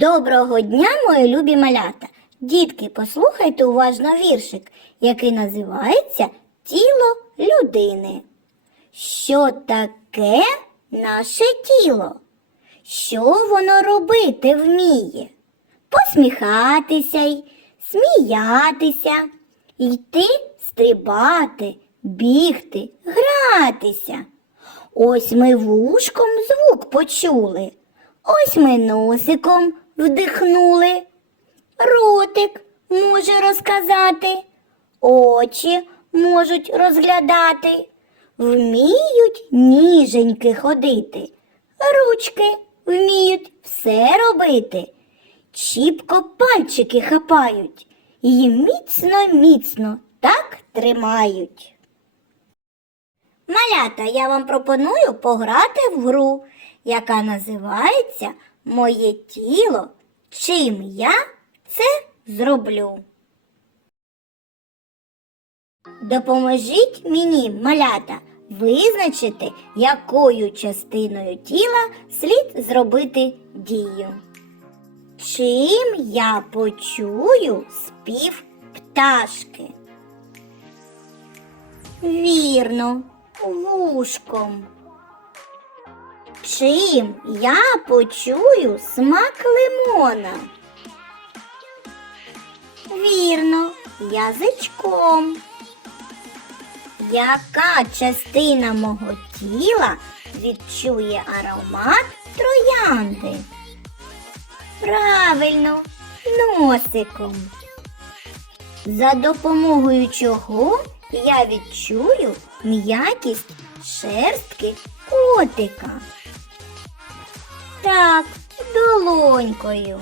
Доброго дня, мої любі малята! Дітки, послухайте уважно віршик, який називається Тіло людини. Що таке наше тіло? Що воно робити вміє? Посміхатися й сміятися, йти, стрибати, бігти, гратися. Ось ми вушком звук почули, ось ми носиком вдихнули. Ротик може розказати, очі можуть розглядати, вміють ніженьки ходити, ручки вміють все робити, чіпко пальчики хапають. І міцно, міцно так тримають. Малята, я вам пропоную пограти в гру, яка називається Моє тіло. Чим я це зроблю? Допоможіть мені, малята, визначити, якою частиною тіла слід зробити дію. Чим я почую спів пташки? Вірно, вушком. Чим я почую смак лимона? Вірно, язичком. Яка частина мого тіла відчує аромат троянди? Правильно, носиком. За допомогою чого я відчую м'якість шерстки котика. Так, долонькою.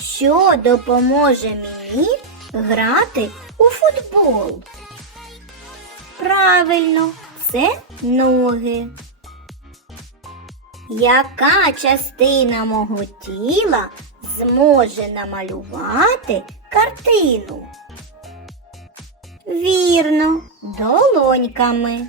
Що допоможе мені грати у футбол? Правильно, це ноги. Яка частина мого тіла зможе намалювати картину? Вірно, долоньками.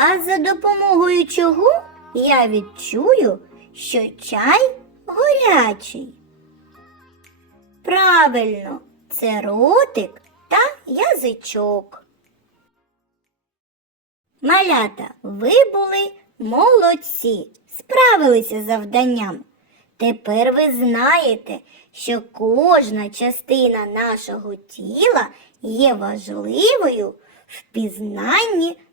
А за допомогою чого я відчую, що чай горячий? Правильно, це ротик та язичок. Малята, ви були молодці, справилися з завданням. Тепер ви знаєте, що кожна частина нашого тіла є важливою в пізнанні